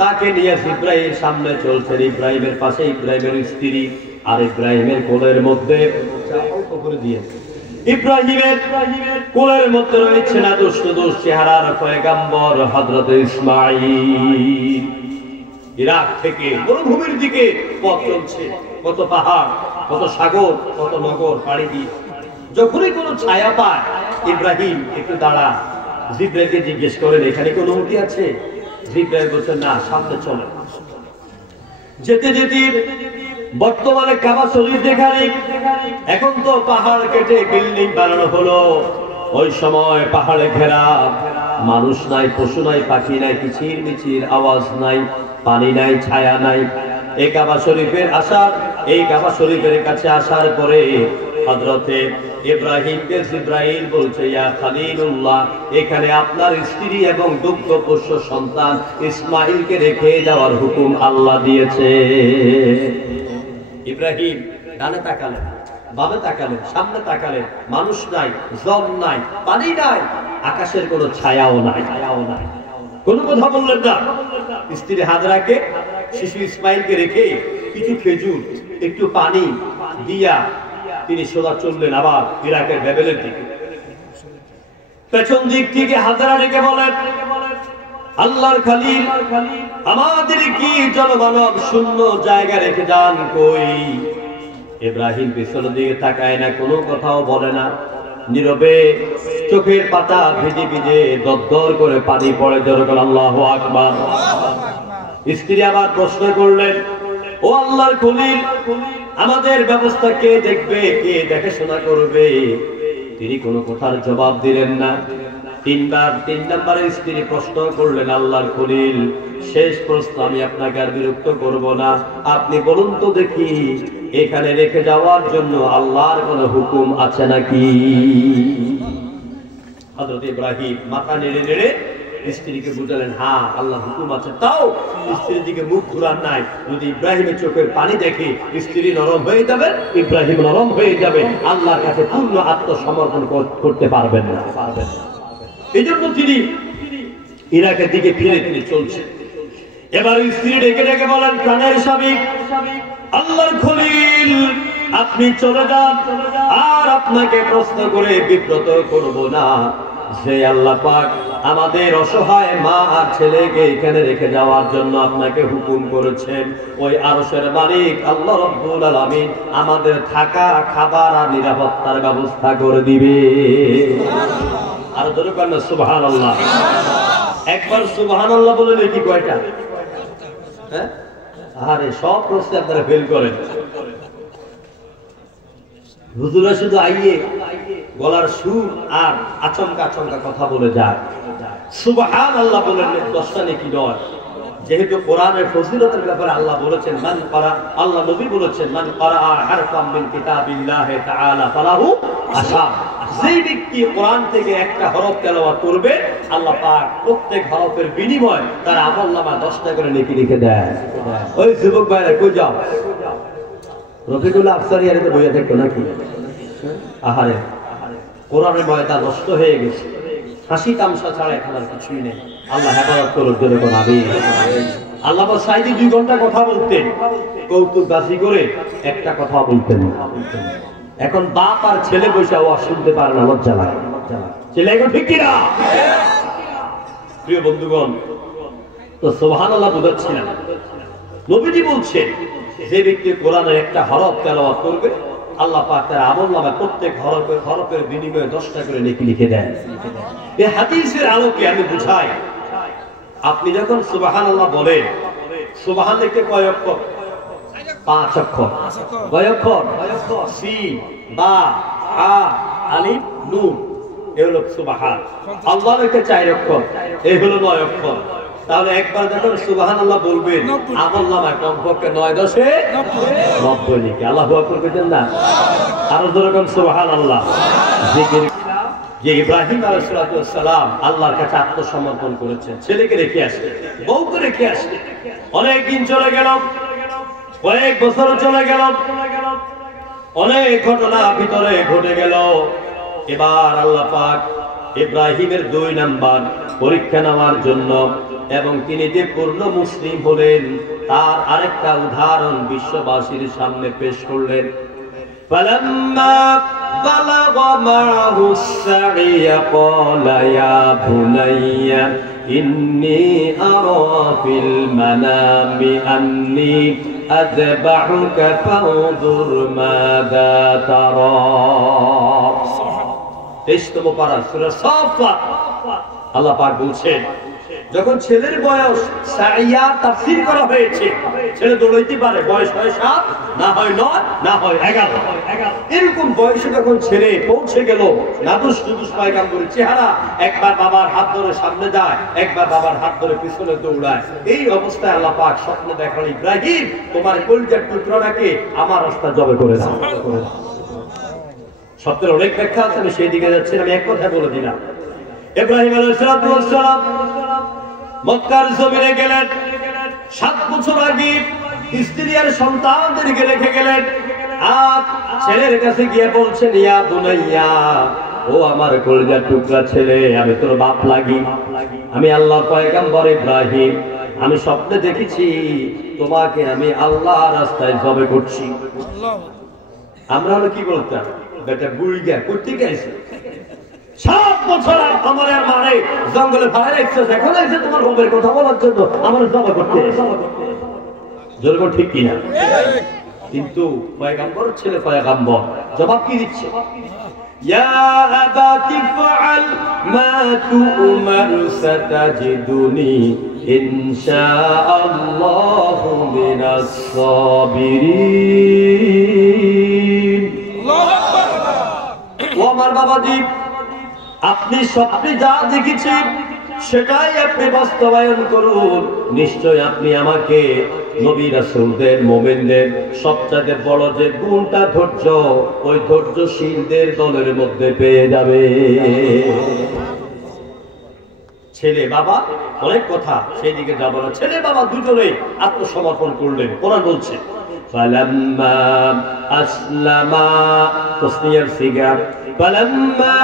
তাকে নিয়ে জিবরাইল সামনে চলছেন। ইব্রাহিমের পাশে ইব্রাহিমের স্ত্রী, আর ইব্রাহিমের কোলের মধ্যে ইব্রাহিমের কোলের মধ্যে রয়েছে না দুষ্ট চেহারার পয়গম্বর হযরত ইসমাঈল। ইরাক থেকে মরুভূমির দিকে পথ চলছে, কত পাহাড়, কত সাগর, কত নগর পাড়ি দিয়ে যখনই কোনো ছায়া পায় ইব্রাহিম একটু দাঁড়া। জিবরাইলকে জিজ্ঞেস করেন, এখানে কোনো উটি আছে? জিবরাইল বলছেন, না, সামনে চলে। যেতে যেতে বর্তমানে কাবা শরীফ যেখানে, এখন তো পাহাড় কেটে বিল্ডিং বানানো হলো। ওই সময় পাহাড়ে ঘেরা, মানুষ নাই, পশু নাই, পাখি নাই, কিচির মিচির আওয়াজ নাই, পানি নাই, ছায়া নাই। এই কাবা শরীফের কাছে আসার পরে হযরতে ইব্রাহিমকে জিবরাইল বলছে, ইয়া খলিলুল্লাহ, এখানে আপনার স্ত্রী এবং দুগ্ধপোষ্য সন্তান ইসমাঈলকে রেখে যাওয়ার হুকুম আল্লাহ দিয়েছে। ইব্রাহিম ডানে তাকালেন, বামে তাকালেন, সামনে তাকালেন, মানুষ নাই, জল নাই, পানি নাই, আকাশের কোনো ছায়াও নাই, কোনো কথা বললেন না। স্ত্রী হাজরাকে, শিশু ইসমাঈলকে রেখে কিছু খেজুর, একটু পানি দিয়া তিনি সোজা চললেন আবার ইরাকের বেবেলের দিকে। পেছন দিক থেকে হাজরা রেখে বলেন, আল্লাহর খলিল, আমাদের কি জনমানব শূন্য জায়গা রেখে যান কই? ইব্রাহিম পেছনের দিকে তাকায় না, কোনো কথাও বলে না, নীরবে চোখের পাতা ভিজে ভিজে দরদর করে পানি পড়ে। যেরকম আল্লাহু আকবার। স্ত্রী আবার প্রশ্ন করলেন, ও আল্লাহর খলিল, আমাদের ব্যবস্থা কে দেখবে, কে দেখাশোনা করবে? তিনি কোনো কথার জবাব দিলেন না। তিন নম্বরে স্ত্রী প্রশ্ন করলেন, আল্লাহর খলিল, শেষ প্রশ্ন, আমি আপনাকে আর বিরক্ত করব না, আপনি বলুন তো দেখি, এখানে রেখে যাওয়ার জন্য আল্লাহর কোনো হুকুম আছে নাকি? হযরত ইব্রাহিম মাথা নেড়ে নেড়ে স্ত্রীকে বুঝালেন হ্যাঁ আল্লাহ হুকুম আছে, তাও স্ত্রীর দিকে মুখ ঘুরান নাই। যদি ইব্রাহিমের চোখের পানি দেখে স্ত্রী নরম হয়ে যাবে, ইব্রাহিম নরম হয়ে যাবে, আল্লাহর কাছে পূর্ণ আত্মসমর্পণ করতে পারবেন না। এই জন্য তিনি ইরাকের দিকে ফিরে ফিরে চলছে। এবার স্ত্রী ডেকে ডেকে বলেন, প্রাণের স্বামী আল্লাহর খলিল, আপনি চলে যান, আর আপনাকে প্রশ্ন করে বিব্রত করব না। যে আল্লাহ পাক আমাদের অসহায় মা আর ছেলেকে এখানে রেখে যাওয়ার জন্য আপনাকে হুকুম করেছেন, ওই আরশের মালিক আল্লাহ রাব্বুল আলামিন আমাদের থাকা, খাবার আর নিরাপত্তার ব্যবস্থা করে দিবে। আর জোরে বলেন সুবহানাল্লাহ। একবার সুবহানাল্লাহ বলে কি কয়টা? হ্যাঁ, আরে সব প্রশ্নে আপনারা ফেল করেন। হুজুরা শুধু আইয়ে গলার সুর আর আচমকা আচমকা কথা বলে যায়। সুবহানাল্লাহ বলেন 10টা নেকি নয়। যেহেতু কোরআনের ফজিলতের ব্যাপারে আল্লাহ বলেছেন, মান ক্বারা, আল্লাহ নবী বলেছেন, মান ক্বারা হারফাম মিন কিতাবিল্লাহি তাআলা ফালাহু আশার। যেই ব্যক্তি কোরআন থেকে একটা হরফ তেলাওয়াত করবে, আল্লাহ পাক প্রত্যেক হরফের বিনিময়ে তার আমলনামা 10টা করে নেকি লিখে দেয়। ওই যুবক ভাইরা কই যাও? রফিকুল্লাহ আফসারী আরে তো বইয়া থাকতো নাকি? আহারে, কোরআনের ময়দান নষ্ট হয়ে গেছে, হাসি তামসা ছাড়া এখন আর কিছুই নেই। আল্লাহ হেফাজত করুন, জোরে কোন আমিন। আল্লাহ সাইদি 2 ঘন্টা কথা বলতেন, কৌতুক বাজি করে একটা কথা বলতেন না। এখন বাপ আর ছেলে বসে আওয়াজ শুনতে পারে না, লজ্জা লাগে। ছেলে এখন ঠিক কিনা? প্রিয় বন্ধুগণ, তো সুবহানাল্লাহ বুঝাচ্ছিলেন, নবীজি বলছেন যে ব্যক্তি কোরআনের একটা হরফ তেলাওয়াত করবে, আল্লাহ পাক তার আমলনামায় প্রত্যেক হরফের বিনিময়ে 10টা করে নেকি লিখে দেন। এই হাদিসের আলোকে আমি বুঝাই, আপনি যখন সুবহানাল্লাহ বলেন, সুবহান লিখতে কয় অক্ষর? 5 অক্ষর। কয় অক্ষর? সিন, বা, হা, আলিফ, নুন, এই হলো সুবহান। আল্লাহ লিখতে 4 অক্ষর, এই হলো 9 অক্ষর। তাহলে একবার যখন সুবহানাল্লাহ বলবেন, আমলনামায় কমপক্ষে 9×10=90 লিখে। আল্লাহু আকবার কইতেন না? আর যেরকম সুবহানাল্লাহ জিকির। যে ইব্রাহিম আলাইহিস সালাম আল্লাহর কাছে আত্মসমর্পণ করেছেন, ছেলেকে রেখে আসলেন, বউকে রেখে আসলেন। অনেক দিন চলে গেল, কয়েক বছর চলে গেল, অনেক ঘটনা ভিতরে ঘটে গেল। এবার আল্লাহ পাক ইব্রাহিমের 2 নাম্বার পরীক্ষা নেওয়ার জন্য, এবং তিনি যে পূর্ণ মুসলিম হলেন তার আরেকটা উদাহরণ বিশ্ববাসীর সামনে পেশ করলেন। فَلَمَّا بَلَغَ مَعَهُ السَّعْيَ قَالَ يَا بُنَيَّ إِنِّي أَرَى فِي الْمَنَامِ أَنِّي أَذْبَحُكَ فَانظُرْ مَاذَا تَرَى। 23তম পারা সূরা সাফাত। আল্লাহ পাক বলছেন, যখন ছেলের বয়স সাইয়া তাফসীর করা হয়েছে, ছেলে দৌড়াইতে পারে, বয়স হয় 7, না হয় 9, না হয় 11, এরকম বয়সে যখন ছেলে পৌঁছে গেল, নাদুস নুদুস পয়গম্বরের চেহারা, একবার বাবার হাত ধরে সামনে যায়, একবার বাবার হাত ধরে পিছনে দৌড়ায়। এই অবস্থায় আল্লাহ পাক স্বপ্নে দেখালেন, ইব্রাহিম তোমার কলিজার টুকরাটাকে আমার রাস্তায় জবে করে দাও। স্বপ্নের অনেক ব্যাখ্যা আছে, আমি সেই দিকে যাচ্ছি, আমি এক কথা বলে দিলাম। ইব্রাহিম আলাইহিস সালাম মক্কার জমিনে গেলেন, 7 বছর আগে স্ত্রী আর সন্তানদেরকে রেখে গেলেন, আর ছেলের কাছে গিয়ে বলছেন, ইয়া বুনাইয়া, ও আমার কলিজার টুকরা ছেলে, আমি তোর বাপ লাগি, আমি আল্লাহর পয়গম্বর ইব্রাহিম, আমি স্বপ্নে দেখেছি তোমাকে আমি আল্লাহর রাস্তায় জবে করছি। আমরা হলো কি বলতাম, বেটা বুড়ি গিয়া করতে গেছে, 7 বছর আমার মারে জঙ্গলে ভাড়া রাখছে, এখন এসে তোমার রবের কথা বলার জন্য আমার জবা করতে। যেরকম ঠিক কিনা? কিন্তু পয়গম্বর ছেলে পয়গম্বর জবাব কি দিচ্ছে? ইয়া আবাতি ফাআল মা তু'মার সাতাজিদুনি ইনশাআল্লাহু মিনাস সাবিরিন। আল্লাহু আকবার। ও আমার বাবাজি, আপনি স্বপ্নে যা দেখেছেন সেটাই আপনি বাস্তবায়ন করুন। নিশ্চয় আপনি আমাকে নবী রাসূলদের, মুমিনদের সবচেয়ে বড় যে গুণটা ধৈর্য, ওই ধৈর্যশীলদের দলের মধ্যে পেয়ে যাবে। ছেলে বাবা অনেক কথা, সেই দিকে যাব না। ছেলে বাবা দুজনে আত্মসমর্পণ করলেন। কোরআন বলছে ফালাম্মা আসলামা, তাসনিয়ার সিগা, ফালাম্মা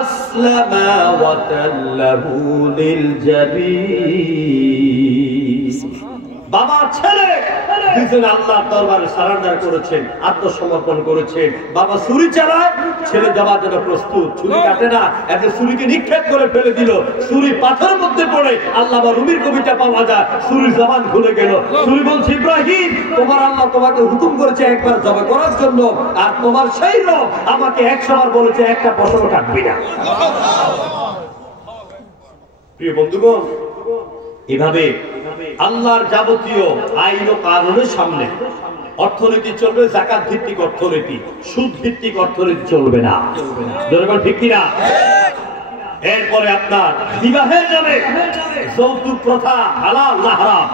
আসলামা ওয়া তাল্লাহু লিল জাবিন। বাবা ছেলে দুজনে আল্লাহর দরবারে সারেন্ডার করেছেন, আত্মসমর্পণ করেছেন। বাবা ছুরি চালায়, ছেলে দেওয়ার জন্য প্রস্তুত। ছুরি কাটে না, একটা ছুরিকে নিক্ষেপ করে ফেলে দিল। ছুরি পাথরের মধ্যে পড়ে। আল্লাহ বা রুমির কবিতা পাওয়া যায়, ছুরির জবান খুলে গেল। ছুরি বলছে ইব্রাহিম, তোমার আল্লাহ তোমাকে হুকুম করেছে একবার জবাই করার জন্য, আর তোমার সেই রব আমাকে 100 বার বলেছে একটা পশমও কাটবি না। প্রিয় বন্ধুগণ, এভাবে আল্লাহর যাবতীয় আইন ও কানুনের সামনে অর্থনীতি চলবে, যাকাত ভিত্তিক অর্থনীতি, সুদ ভিত্তিক অর্থনীতি চলবে না। ঠিক কিনা? এরপরে আপনার বিবাহের নামে যৌতুক প্রথা হালাল না হারাম?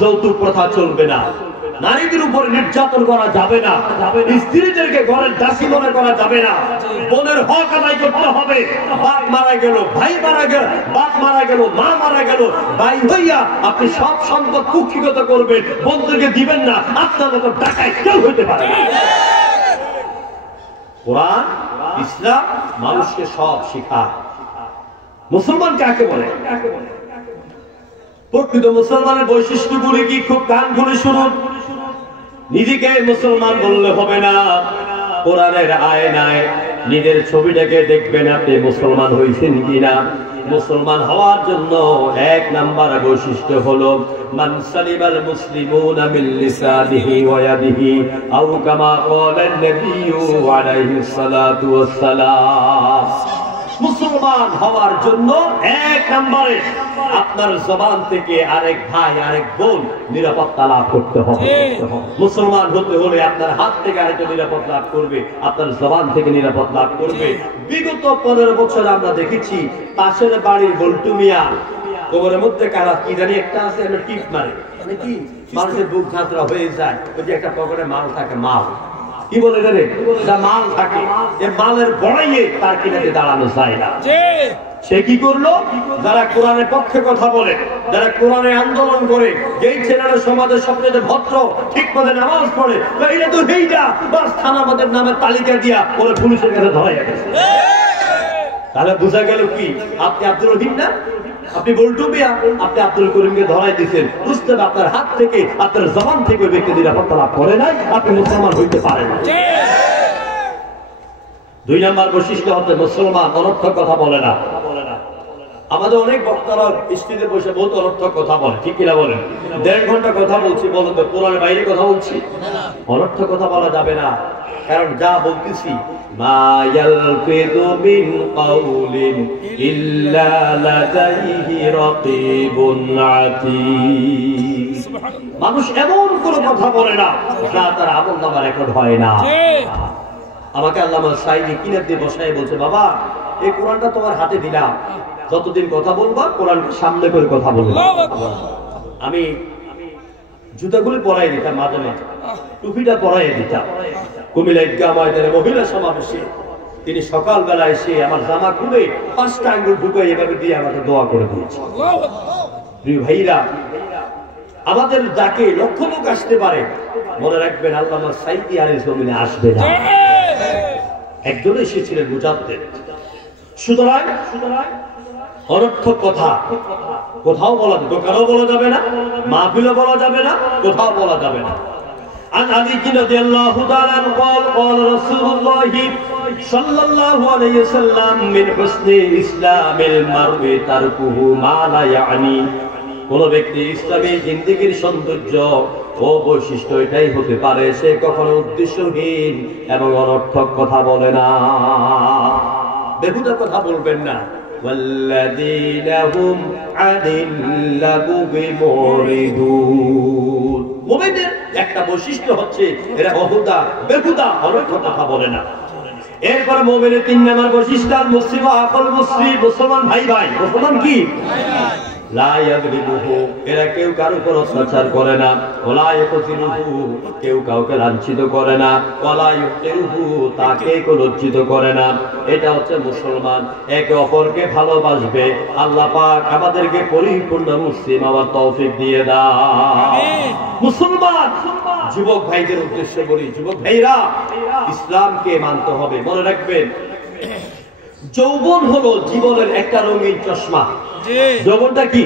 যৌতুক প্রথা চলবে না। নারীদের উপরে নির্যাতন করা যাবে না। স্ত্রীদেরকে ঘরের দাসী মনে করা যাবে না। বোনের হক আদায় করতে হবে। বাপ মারা গেল, ভাই মারা গেল, বাপ মারা গেল, মা মারা গেল, ভাই হইয়া আপনি সব সম্পদ কুক্ষিগত করবেন, বোনদেরকে দিবেন না। আপনার মতো টাকায় কেউ হইতে পারে না। কোরআন ইসলাম মানুষকে সব শিখায়। মুসলমান কাকে বলে? প্রকৃত মুসলমানের বৈশিষ্ট্যগুলি কি? খুব কান খুলে শুনুন। নিজেকে মুসলমান বললে হবে না। কোরআনের আয়নায় নিজের ছবিটাকে দেখবেন আপনি মুসলমান হয়েছেন কিনা। মুসলমান হওয়ার জন্য 1 নাম্বার বৈশিষ্ট্য হলো মান সালিমাল মুসলিমুনা মিন লিসানিহি ওয়া ইয়াদিহি আও কামা ক্বালা নবিয়্যু আলাইহিস সালাতু ওয়াস সালাম। মুসলমান হওয়ার জন্য 1 নম্বরে আপনার জবান থেকে আরেক ভাই আরেক বোন নিরাপত্তা লাভ করতে হবে। মুসলমান হতে হলে আপনার হাত থেকে আরেকজন নিরাপদ লাভ করবে, আপনার জবান থেকে নিরাপদ লাভ করবে। বিগত 15 বছর আমরা দেখেছি পাশের বাড়ির বল্টু মিয়া কোমরের মধ্যে কারা কি জানি একটা আছে, টিপ মারে, মানে কি মানুষের বুক ঝাঁচড়া হয়ে যায়। ওই যে একটা পকেটে মাল থাকে, মাল কি বলে রে, মাল থাকে, মালের বড়াইয়ে তার কিনাতে দাঁড়ানো যায় না। সে কি করলো? যারা কোরআনের পক্ষে কথা বলে, যারা কোরআনে আন্দোলন করে, যেই ছেলেরা সমাজের সবচেয়ে ভদ্র, ঠিক মতো নামাজ পড়ে, এটা তো হেইটা বাস থানাবাদের নামের তালিকা দিয়া ওরা পুলিশের কাছে ধরা গেছে। তাহলে বোঝা গেল কি আপনি আব্দুল রহিম না, আপনি বল্টু মিয়া, আপনি আব্দুল করিমকে ধরাই দিচ্ছেন। বুঝতে হবে আপনার হাত থেকে আপনার জবান থেকে ব্যক্তি নিরাপত্তা লাভ করে নাই, আপনি মুসলমান হইতে পারেন না। 2 নম্বর বৈশিষ্ট্য হচ্ছে মুসলমান অনর্থক কথা বলে না। আমাদের অনেক বক্তারা স্টেজে বসে বহুত অনর্থক কথা বলে, ঠিক কিনা বলেন? 1.5 ঘন্টা কথা বলছি, বলুন তো কোরআনের বাইরে কথা বলছি? অনর্থক কথা বলা যাবে না। কারণ যা বলতেছি মা ইয়ালফিযু মিন কাউলিন ইল্লা লাদাইহি রাকীবুন আতীদ। মানুষ এমন কোনো কথা বলে না যা তার আমলনামা রেকর্ড হয় না। আমাকে আল্লামা সাইদি কিনে দিয়ে বসায় বলছে, বাবা এই কোরআনটা তোমার হাতে দিলাম, যতদিন কথা বলবা কোরআনকে সামনে করে কথা বলবা। আমি জুতাগুলি পরাই দিতাম, মাঝে মাঝে টুপিটা পরাই দিতাম। কুমিল্লা ঈদগাহ ময়দানে মহিলা সমাবেশে তিনি সকালবেলা এসে আমার জামা খুলে 5টা আঙ্গুল ঢুকাই এভাবে দিয়ে আমাকে দোয়া করে দিয়েছে। প্রিয় ভাইরা, আমাদের যাকে লক্ষ লোক আসতে পারে, মনে রাখবেন আল্লামা সাইদি আর এই জমিনে আসবে না। একজন এসেছিলেন মুজাদ্দিদ। সুতরাং অনর্থক কথা কোথাও বলা, দোকানেও বলা যাবে না, মাহফিলও বলা যাবে না, কোথাও বলা যাবে না। عن علي رضي الله تعالى عنه قال قال رسول الله صلى الله عليه وسلم من حسن اسلام المرء تركه ما لا يعني। কোন ব্যক্তি ইসলামী জিন্দেগীর সৌন্দর্য ও বৈশিষ্ট্য এটাই হতে পারে সে কখনো উদ্দেশ্যহীন এবং অনর্থক কথা বলে না। বেহুদা কথা বলবেন না। والذين هم عن اللغو معرضون। মুমিনের একটা বৈশিষ্ট্য হচ্ছে এরা বহুদা বেহুদা অনর্থক কথা বলে না। এরপর মুমিনের 3 নম্বর বৈশিষ্ট্য মুসলিম আকল মুসলিম, মুসলমান ভাই ভাই। মুসলমান কি? লা ইয়াগরিবুহু, এরা কেউ কারো উপর অত্যাচার করে না, ওয়ালা ইয়াকজিলুহু, কেউ কাউকে লাঞ্ছিত করে না, ওয়ালা ইউতিরুহু, তাকে লজ্জিত করে না। এটা হচ্ছে মুসলমান। একে অপরকে ভালোবাসবে। আল্লাহ পাক আমাদেরকে পরিপূর্ণ মুসলিম আমার তৌফিক দিয়ে দাও। মুসলমান যুবক ভাইদের উদ্দেশ্যে বলি, যুবক ভাইরা ইসলামকে মানতে হবে। মনে রাখবেন, যৌবন হলো জীবনের একটা রঙিন চশমা। যৌবনটা কি?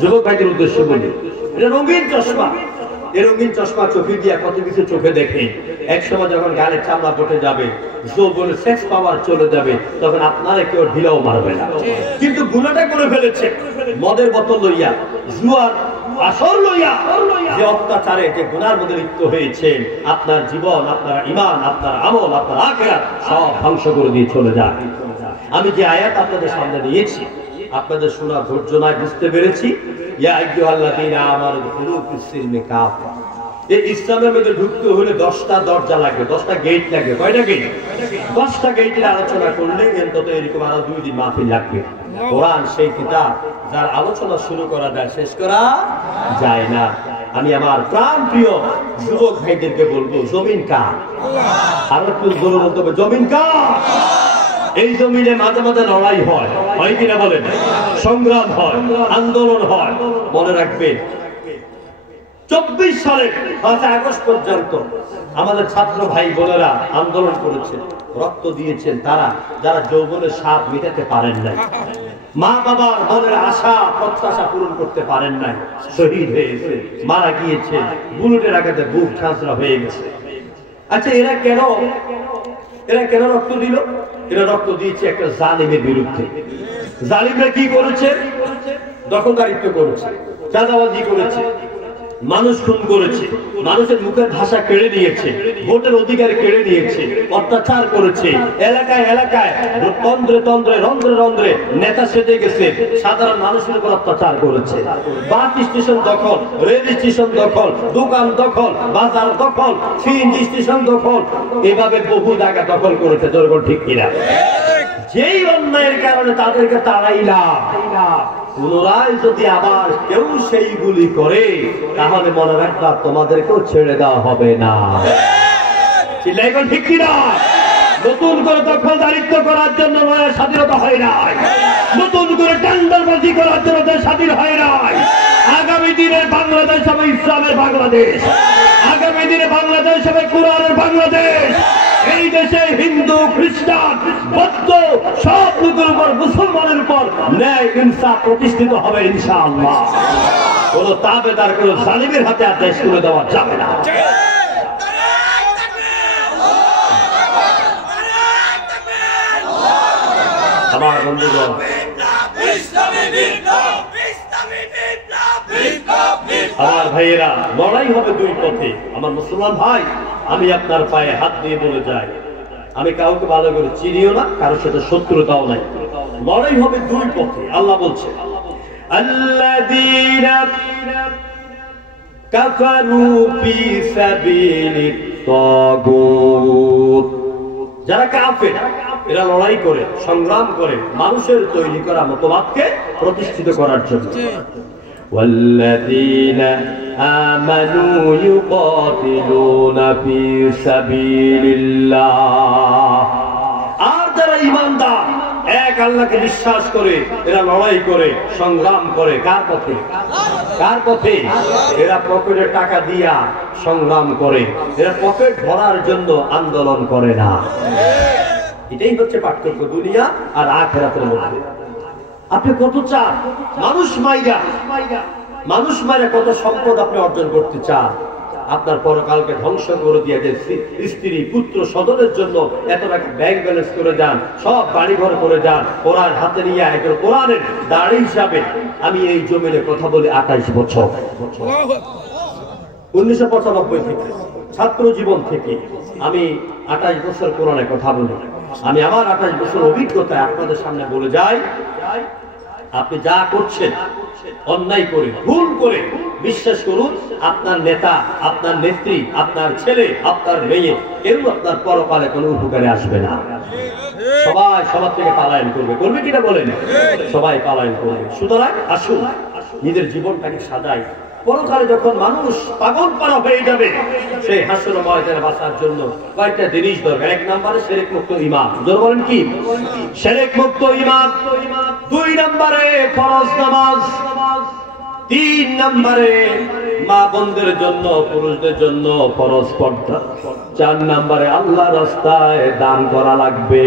যুবক ভাইদের উদ্দেশ্যে বলি, এটা রঙিন চশমা। এই রঙিন চশমা চোখে দিয়ে কত কিছু চোখে দেখে। এক সময় যখন গালের চামড়া পটে যাবে, যৌবনের সেক্স পাওয়ার চলে যাবে, তখন আপনারা কেউ ঢিলাও মারবে না। কিন্তু গুনাহটা করে ফেলেছে মদের বোতল লইয়া, জুয়ার আসর লইয়া, যে অত্যাচারে যে গুনার মধ্যে লিপ্ত হয়েছে, আপনার জীবন, আপনার ঈমান, আপনার আমল, আপনার আখিরাত সব ধ্বংস করে দিয়ে চলে যায়। আমি যে আয়াত আপনাদের সামনে নিয়েছি, আপনাদের শোনা ধৈর্য নাই, বুঝতে পেরেছি। ইয়া আইয়ুহাল্লাযীনা আমানু দুখুলু ফিস-সিলমি কাফা। এই ইসলামের মধ্যে ঢুকতে হলে 10টা দরজা লাগবে, 10টা গেট লাগবে। কয়টা গেট? 10টা গেটের আলোচনা করলে অন্তত এরকম আরো 2 দিন মাহফিল লাগবে। কোরআন সেই কিতাব যার আলোচনা শুরু করা যায়, শেষ করা যায় না। আমি আমার প্রাণ প্রিয় যুবক ভাইদেরকে বলবো, জমিন কার? আরো একটু জোরে বলতে হবে, জমিন কার? এই জমিনে মাঝে মাঝে লড়াই হয়, হয় কিনা বলেন? সংগ্রাম হয়, আন্দোলন হয়। মনে রাখবেন, 24 সালের 5 আগস্ট পর্যন্ত আমাদের ছাত্র ভাই বোনেরা আন্দোলন করেছেন, রক্ত দিয়েছেন, তারা যারা যৌবনের স্বাদ মেটাতে পারেন নাই, মা বাবার মনের আশা প্রত্যাশা পূরণ করতে পারেন নাই, শহীদ হয়েছে, মারা গিয়েছে, বুলেটের আঘাতে বুক ঝাঁঝরা হয়ে গেছে। আচ্ছা, এরা কেন রক্ত দিল? এরা রক্ত দিয়েছে একটা জালিমের বিরুদ্ধে। জালিমরা কি করেছে? দখলদারিত্ব করেছে, চাঁদাবাজি করেছে, মানুষ খুন করেছে, মানুষের মুখের ভাষা কেড়ে নিয়েছে, ভোটের অধিকার কেড়ে নিয়েছে, অত্যাচার করেছে, এলাকায় এলাকায় তন্দ্রে তন্দ্রে রন্ধ্রে রন্ধ্রে নেতা সেজে গেছে, সাধারণ মানুষের উপর অত্যাচার করেছে। বাস স্টেশন দখল, রেল স্টেশন দখল, দোকান দখল, বাজার দখল, সিএনজি স্টেশন দখল, এভাবে বহু জায়গা দখল করেছে। জনগণ ঠিক কিনা? যেই অন্যায়ের কারণে তাদেরকে তাড়াইলাম, পুনরায় যদি আবার কেউ সেইগুলি করে, তাহলে মনে রাখবা তোমাদেরকেও ছেড়ে দেওয়া হবে না। ঠিক কিনা? নতুন করে দখলদারিত্ব করার জন্য স্বাধীনতা হয় নাই, নতুন করে টেন্ডারবাজি করার জন্য স্বাধীন হয় নাই। আগামী দিনে বাংলাদেশ হবে ইসলামের বাংলাদেশ, আগামী দিনে বাংলাদেশ হবে কোরআনের বাংলাদেশ। এই দেশে হিন্দু, খ্রিস্টান, বৌদ্ধ সব লোকের উপর, মুসলমানের উপর ন্যায় ইনসাফ প্রতিষ্ঠিত হবে ইনশাআল্লাহ। কোন তাবেদার, কোন জালিমের হাতে আর দেশ তুলে দেওয়া যাবে না। আমার বন্ধুগণ, আমার ভাইয়েরা, লড়াই হবে 2 পথে। আমার মুসলমান ভাই, আমি আপনার পায়ে হাত দিয়ে বলে যাই, আমি কাউকে ভালো করে চিনিও না, কারোর সাথে শত্রুতাও নাই। লড়াই হবে 2 পথে। আল্লাহ বলছে, আল্লাযীনা কাফারু ফি সাবিলিত তাগুত। যারা কাফের, এরা লড়াই করে, সংগ্রাম করে মানুষের তৈরি করা মতবাদকে প্রতিষ্ঠিত করার জন্য। والذين آمنوا يقاتلون في سبيل الله। আর যারা ঈমানদার, এক আল্লাহকে বিশ্বাস করে, এরা লড়াই করে, সংগ্রাম করে কার পথে? কার পথে? এরা পকেটে টাকা দিয়া সংগ্রাম করে, এরা পকেট ভরার জন্য আন্দোলন করে না। এটাই হচ্ছে পার্থক্য দুনিয়া আর আখিরাতের মধ্যে। আপনি কত চান মানুষ মাইরা কত সম্পদ আপনি অর্জন করতে চান, আপনার পরকালকে ধ্বংস করে দিয়ে যে স্ত্রী পুত্র সদনের জন্য এত টাকা ব্যাংক ব্যালেন্স করে যান, সব বাড়ি ঘর করে যান, কোরআন হাতে নিয়ে একজন কোরআনের দাঁড়ি হিসাবে। আমি এই জমিনে কথা বলি 28 বছর, 1995 থেকে, ছাত্র জীবন থেকে আমি 28 বছর কোরআনের কথা বলি। আমি আমার 28 বছর অভিজ্ঞতা আপনাদের সামনে বলে যাই, আপনি যা করছেন অন্যায় করে, ভুল করে, বিশ্বাস করুন আপনার নেতা, আপনার নেত্রী, আপনার ছেলে, আপনার মেয়ে কেউ আপনার পরকালে কোনো উপকারে আসবে না। সবাই সবার থেকে পালায়ন করবে, করবে কিনা বলেন? সবাই পালায়ন করবে। সুতরাং আসুন নিজের জীবনটাকে সাজাই। পরকালে যখন মানুষ পাগল পারা হয়ে যাবে, সেই হাসর ময়দানে বাঁচার জন্য কয়েকটা জিনিস দরকার। এক নম্বরে শিরক মুক্ত ঈমান। জোরে বলেন কি? শিরক মুক্ত ঈমান। 2 নম্বরে ফরজ নামাজ। 3 নম্বরে মা বোনদের জন্য, পুরুষদের জন্য ফরজ পর্দা। 4 নম্বরে আল্লাহর রাস্তায় দান করা লাগবে।